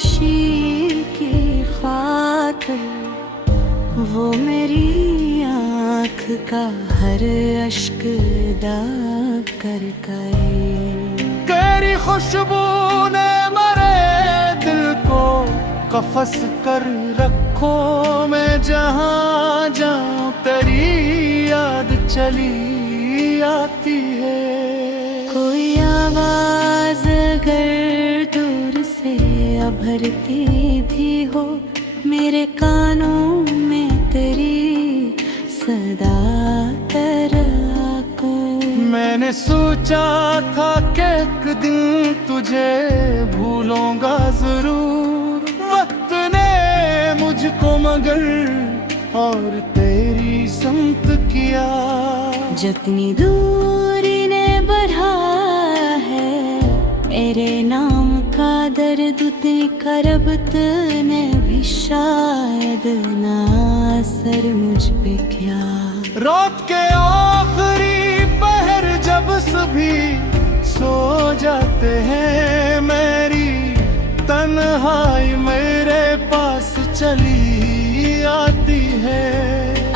खामोशी की खातिर वो मेरी आँख का हर अश्क दाग कर गए। तेरी खुशबू ने मेरे दिल को कफस कर रखो। मैं जहाँ जाऊँ तेरी याद चली आती है। कोई आवाज अगर दूर से अभरती भी हो, मेरे कानों में तेरी सदा तरह को। मैंने सोचा था कि एक दिन तुझे भूलूंगा जरूर। वक्त ने मुझको मगर और तेरी समत किया। जितनी दूरी ने बढ़ा है मेरे नाम का दर्द, उतनी करबत ने भी शायद ना असर मुझ पे किया। रात के आखिरी पहर जब सभी सो जाते हैं, मेरी तन्हाई मेरे पास चली आती है।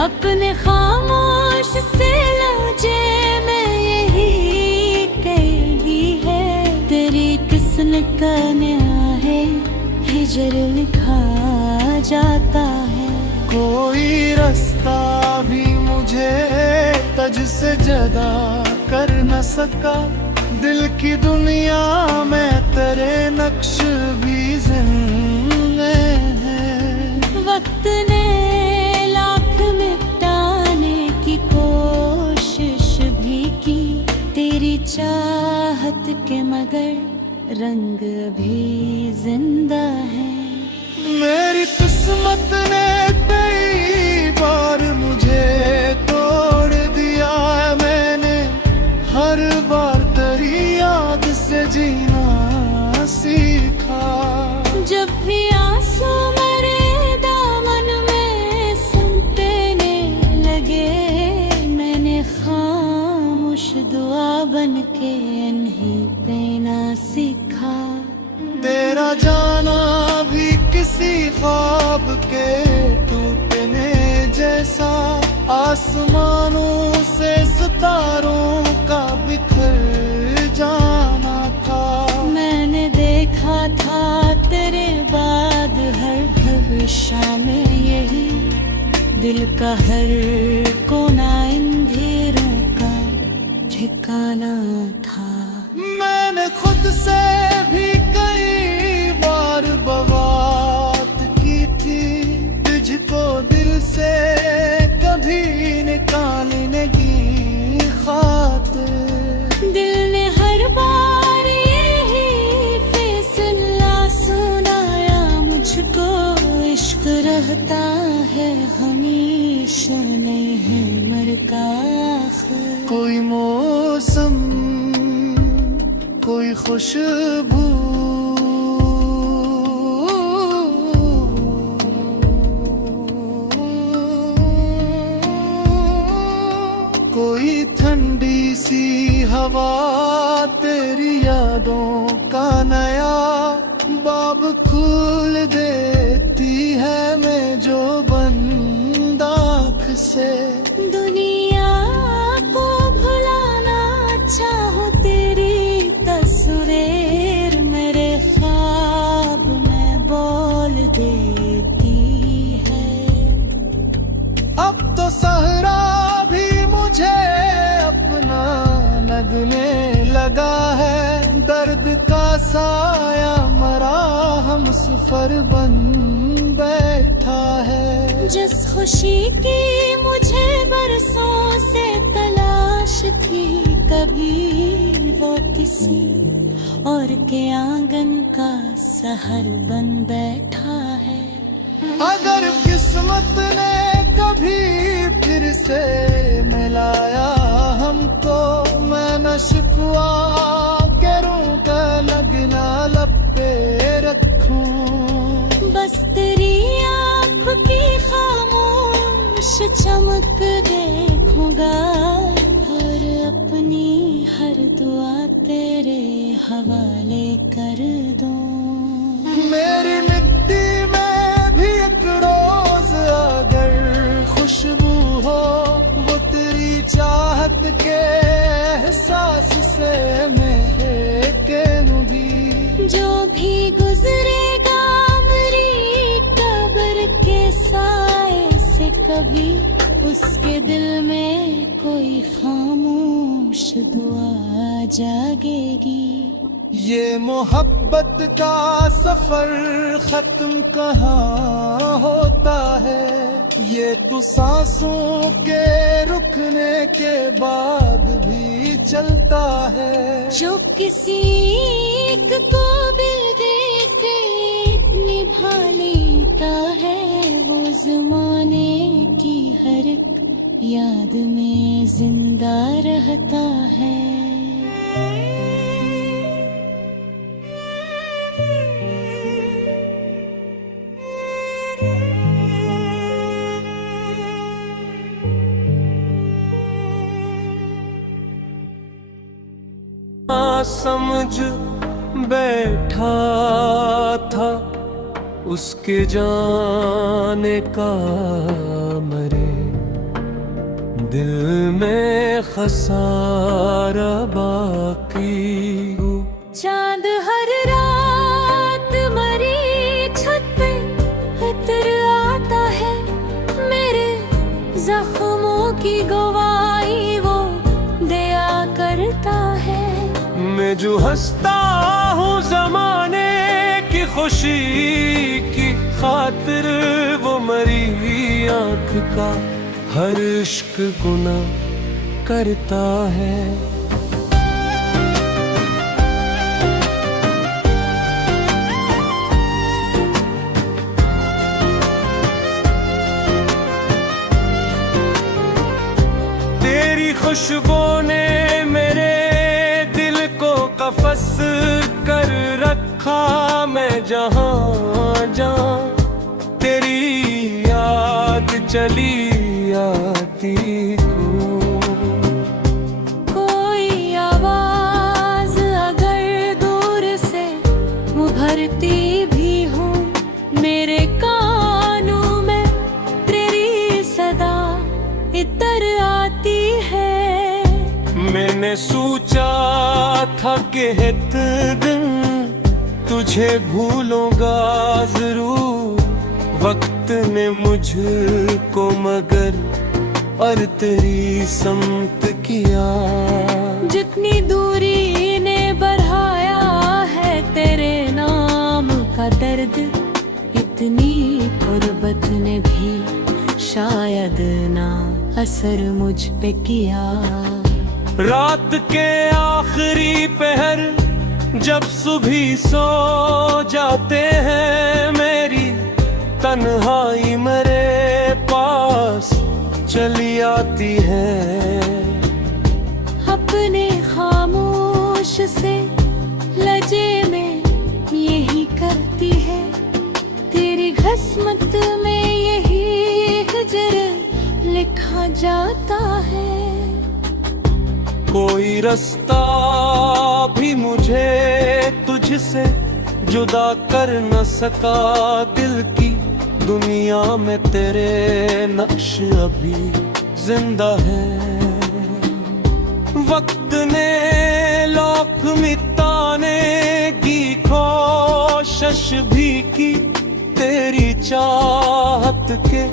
अपने खामोश से लौजे में यही कही है, तेरी किस्म का है हिजर लिखा जाता है। कोई रास्ता भी मुझे तुझ से जुदा कर न सका। दिल की दुनिया में तेरे नक्श भी जिंदे हैं। वक्त ने लाख मिटाने की कोशिश भी की तेरी चाहत के, मगर रंग भी जिंदा है। मेरी किस्मत ने कई बार मुझे तोड़ दिया है। मैंने हर बार तेरी याद से जीना सीखा। जब भी आंसू मेरे दामन में संपने लगे, मैंने खामोश दुआ बन के इन्हीं पे ना सीखा। तेरा जाना भी किसी ख्वाब के टूटने जैसा, आसमानों से सितारों का बिखर जाना था। मैंने देखा था तेरे बाद हर भविष्य में यही, दिल का हर कोना अंधेरों का ठिकाना था। मैंने खुद से भी कई बार बवात की थी, तुझको दिल से कभी निकालने की खातिर। दिल ने हर बार यही फैसला सुनाया मुझको, इश्क रहता है हमेशा, नहीं है मरका आखिर। कोई मौसम, कोई खुशबू, कोई ठंडी सी हवा, तेरी यादों का नया बाब खोल देती है। मैं जो बंद आँख से दुनिया को भुलाना चाहो, तेरी तस्वीर मेरे ख्वाब में बोल देती है। अब तो सहरा भी मुझे अपना लगने लगा है। दर्द का साया मरा हम सफर बन बैठा है। जिस खुशी की मुझे बरसों से तलाश थी, कभी वो किसी और के आंगन का सहर बन बैठा है। अगर किस्मत ने कभी फिर से मिलाया हमको, मैं न शिकवा करूँगा, लगना लब पे रखूं। बस तेरी आँख की खामोश चमक देखूंगा, और अपनी हर दुआ तेरे हवाले कर दूं। मेरी गुजरेगा मेरी कब्र के साए से कभी उसके दिल में कोई खामोश दुआ जागेगी। ये मोहब्बत का सफर खत्म कहाँ होता है, ये तो सांसों के रुकने के बाद भी चलता है। जो किसी को दिल दे के निभा लेता है, वो जमाने की हर एक याद में जिंदा रहता है। समझ बैठा था उसके जाने का मरे दिल में खसारा बाकी। चांद हर रात मरी छत पे इतर आता है, मेरे जख्मों की गवाही वो दिया करता है। मैं जो हंसता हूँ जमाने की खुशी की खातिर, वो मरी आँख का हर इश्क गुनाह करता है। तेरी खुशबू ने मेरे कफस कर रखा, मैं जहाँ जहाँ तेरी याद चली आती हूँ। कोई आवाज अगर दूर से उभरती भी हूँ, मेरे कानों में तेरी सदा इतर आती है। मैंने सोचा था कि एक दिन तुझे भूलूंगा जरूर, वक्त ने मुझको मगर और तेरी समत किया। जितनी दूरी ने बढ़ाया है तेरे नाम का दर्द, इतनी गुर्बत ने भी शायद ना असर मुझ पे किया। रात के आखिरी पहर जब सुबह सो जाते हैं, मेरी तन्हाई मेरे पास चली आती है। अपने खामोश से लजे में यही करती है, तेरी किस्मत में यही हिजर लिखा जाता है। कोई रास्ता भी मुझे तुझसे जुदा कर न सका, दिल की दुनिया में तेरे नक्श अभी जिंदा है। वक्त ने लोक मिटाने की कोशिश भी की तेरी चाहत के,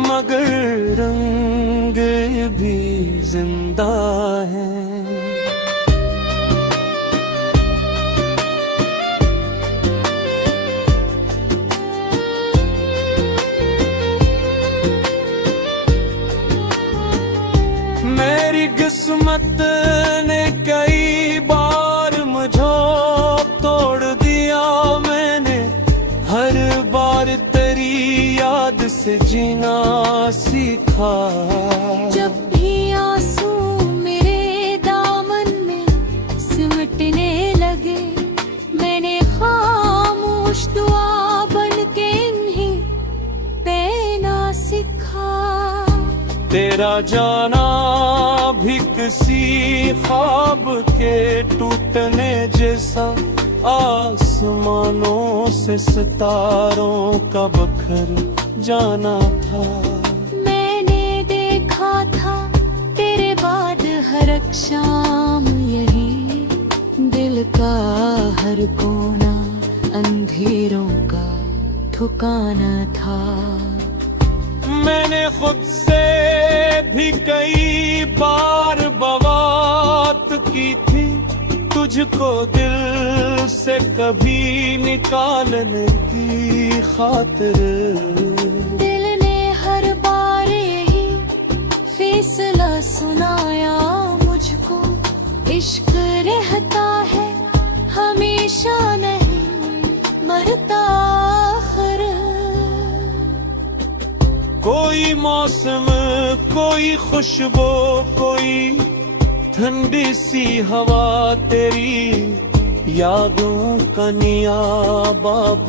मगर रंग भी जिंदा है। मेरी किस्मत ने कई बार मुझे तोड़ दिया, मैंने हर बार तेरी याद से जीना सीखा। जब भी आंसू मेरे दामन में सिमटने लगे, मैंने खामोश दुआ बन के इन्हीं पहना सीखा। तेरा जाना भी किसी ख्वाब के टूटने जैसा, आसमानों से सितारों का बखर जाना था। मैंने देखा था तेरे बाद हर एक शाम यही दिल का हर कोना अंधेरों का ठिकाना था। मैंने खुद से भी कई बार बवात की थी, तुझको दिल से कभी निकालने की खातिर। दिल ने हर बार यही फैसला सुनाया मुझको, इश्क रहता है हमेशा, नहीं मरता आखिर। कोई मौसम, कोई खुशबू, कोई ठंडी सी हवा, तेरी यादों का नियाबाब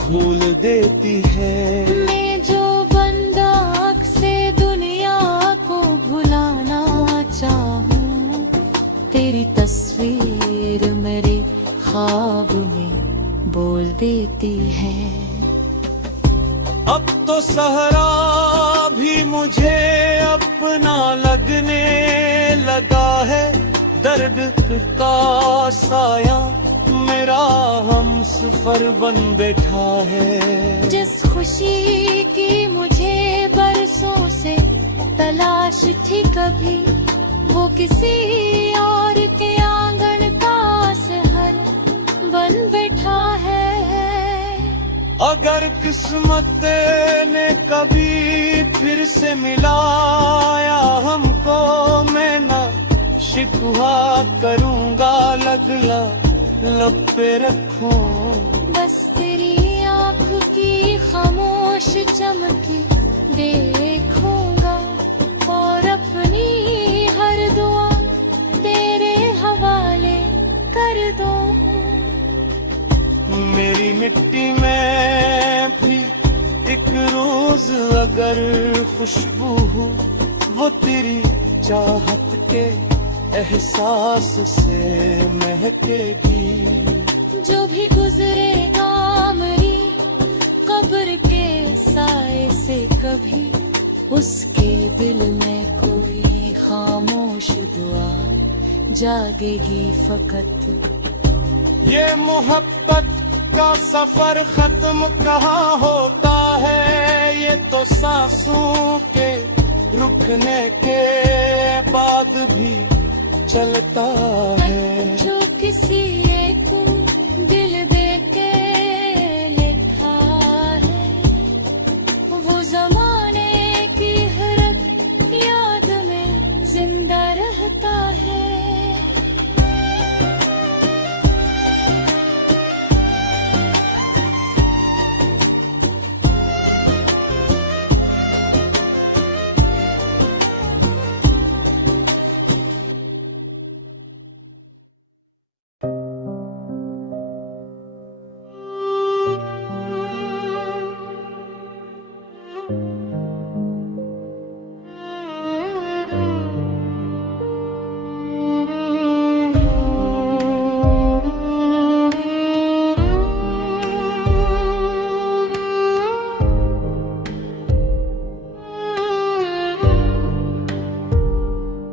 खोल देती है। मैं जो बंदा आँख से दुनिया को भुलाना चाहूँ, तेरी तस्वीर मेरे ख्वाब में बोल देती है। अब तो सहरा भी मुझे अपना लगने लगा है, दर्द का साया मेरा हमसफर बन बैठा है। जिस खुशी की मुझे बरसों से तलाश थी कभी, वो किसी और के आंगन का सहर बन बैठा है। अगर किस्मत ने कभी फिर से मिलाया हमको, मैं ना शिकवा करूँगा, लगला लब पे रखूं। बस तेरी आँख की खामोश चमकी देखूंगा, और अपनी हर दुआ तेरे हवाले कर दूं। मेरी मिट्टी में भी एक रोज अगर खुशबू हो, वो तेरी चाहत के एहसास से महकेगी। जो भी गुजरेगा मेरी कब्र के साए से कभी, उसके दिल में कोई खामोश दुआ जागेगी फकत। ये मोहब्बत का सफर खत्म कहाँ होता है, ये तो सांसों के रुकने के बाद भी चलता है। जो किसी एक को दिल दे के लिखा है, वो जमाने की हर याद में जिंदा रहता है।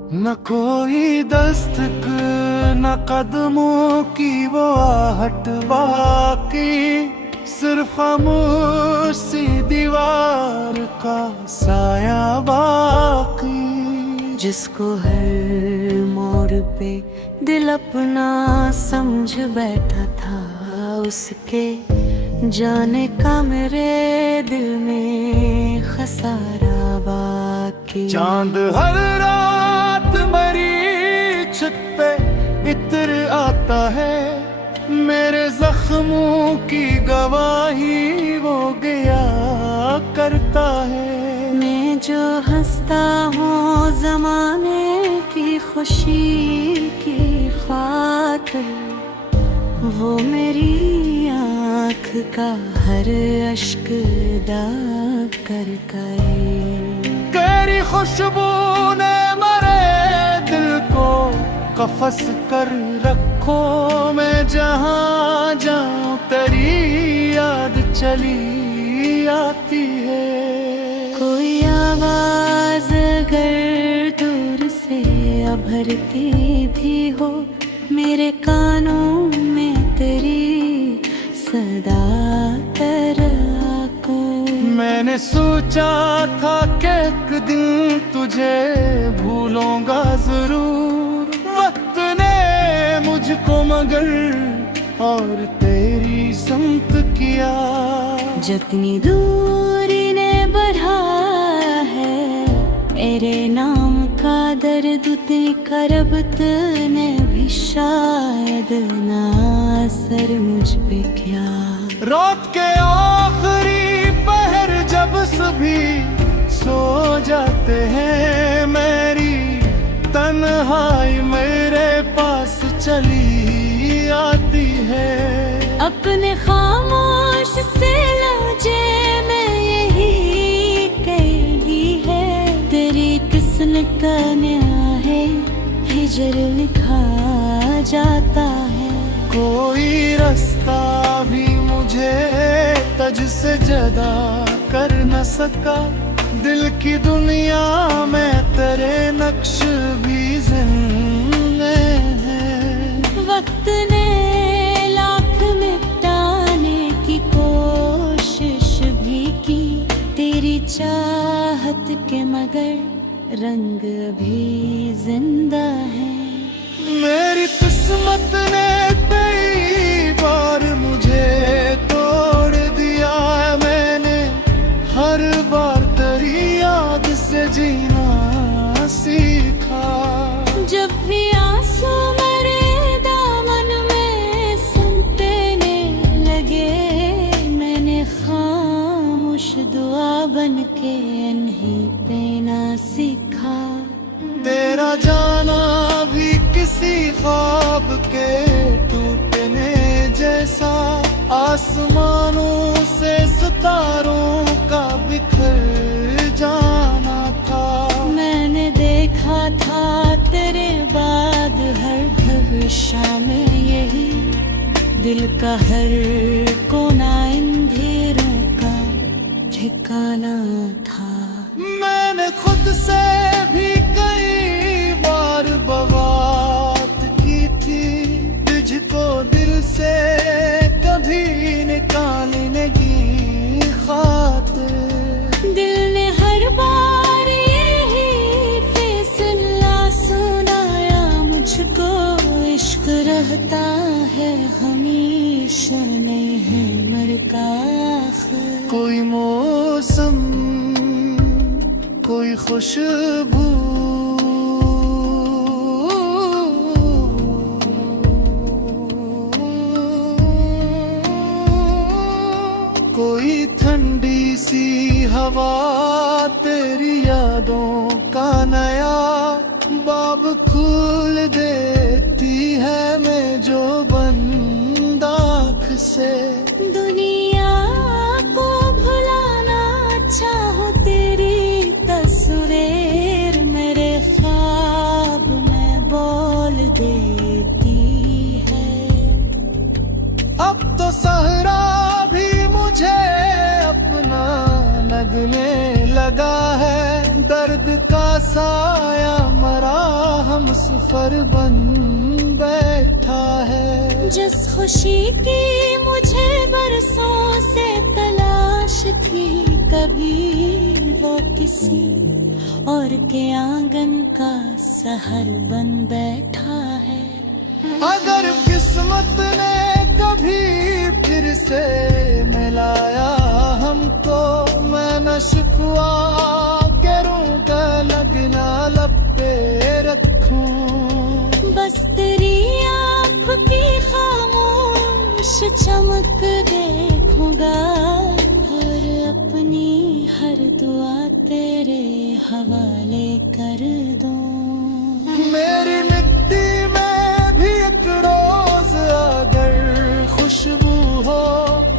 न कोई दस्तक, न कदमों की वो आहट बाकी, सिर्फ खामोश सी दीवार का साया बाकी। जिसको हर मोड़ पे दिल अपना समझ बैठा था, उसके जाने का मेरे दिल में खसारा बाकी। चांद हर रात मेरी छत पे इत्र आता है, मेरे जख्मों की गवाही वो गया करता है। मैं जो हंसता हूँ जमाने की खुशी की खातिर, वो मेरी आँख का हर अश्क दाग कर गए। तेरी खुशबू ने मरे दिल को कफस कर रखो, मैं जहाँ जाऊँ तेरी याद चली आती है। कोई आवाज अगर दूर से अभरती भी हो, मेरे कानों में तेरी मैंने सोचा था कि एक दिन तुझे भूलूंगा जरूर, वक्त ने मुझको मगर और तेरी समत किया। जितनी दूरी ने बढ़ा है मेरे नाम का दर्द, उतनी करबत ने भी शायद ना असर मुझ पे किया। रात के आखिरी पहर जब सभी सो जाते हैं, मेरी तन्हाई मेरे पास चली आती है। अपने खामोश से लहजे में यही कहती है, तेरी किस्म का नया है हिजर लिखा जाता है। कोई रास्ता भी मुझे तुझ से जुदा कर न सका, दिल की दुनिया में तेरे नक्श भी जिंदे हैं। वक्त ने लाख मिटाने की कोशिश भी की तेरी चाहत के, मगर रंग भी जिंदा है। मेरी किस्मत ने कई बार मुझे तोड़ दिया है, मैंने हर बार तेरी याद से जीना सीखा। जब भी आंसू मेरे दामन में सुनने लगे, मैंने खामोश दुआ बन के इन्हीं पे ना सीखा। तेरा जाना भी किसी ख्वाब के टूटने जैसा, आसमानों से सितारों का बिखर जाना था। मैंने देखा था तेरे बाद हर भविष्य में यही, दिल का हर कोना अंधेरों का ठिकाना था। मैंने खुद से भी कई बार बवात की थी, तुझको दिल से कभी निकालने की खातिर। दिल ने हर बार यही फैसला सुनाया मुझको, इश्क रहता है हमेशा, नहीं है मरता आखिर। कोई मौसम, कोई खुशबू, कोई ठंडी सी हवा, तेरी यादों का नया बाब खोल देती है मैं जो बंद आँख से। दुनिया को भुलाना चाहो, तेरी तस्वीर मेरे ख्वाब में बोल देती है। अब तो सहरा भी मुझे अपना लगने लगा है, दर्द का साया मरा हम सफर बन बैठा है। जिस खुशी की मुझे बरसों से तलाश थी, कभी वो किसी और के आंगन का सहर बन बैठा है। अगर किस्मत ने कभी फिर से मिलाया हमको, मैं न शिकवा करूँगा, लगना लब पे रखूं। बस तेरी आँख की खामोश चमक देखूंगा, और अपनी हर दुआ तेरे हवाले कर दूं। मेरी मिट्टी में भी एक रोज अगर खुशबू हो,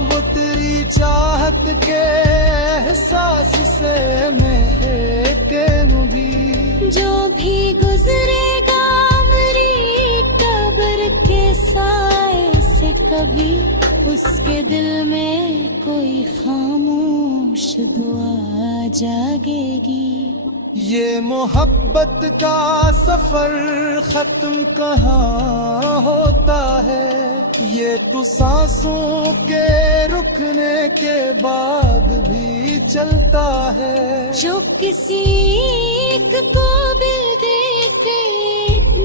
वो तेरी चाहत के एहसास से महके भी। जो भी गुजरेगा मेरी कब्र के साए से, कभी उसके दिल में कोई खामोश दुआ जागेगी। ये मोहब्बत का सफर खत्म कहाँ होता है, ये तो सांसों के रुकने के बाद भी चलता है। जो किसी एक को दिल दे के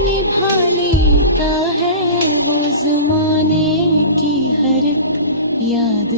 निभा लेता है, वो जमाने की हर एक याद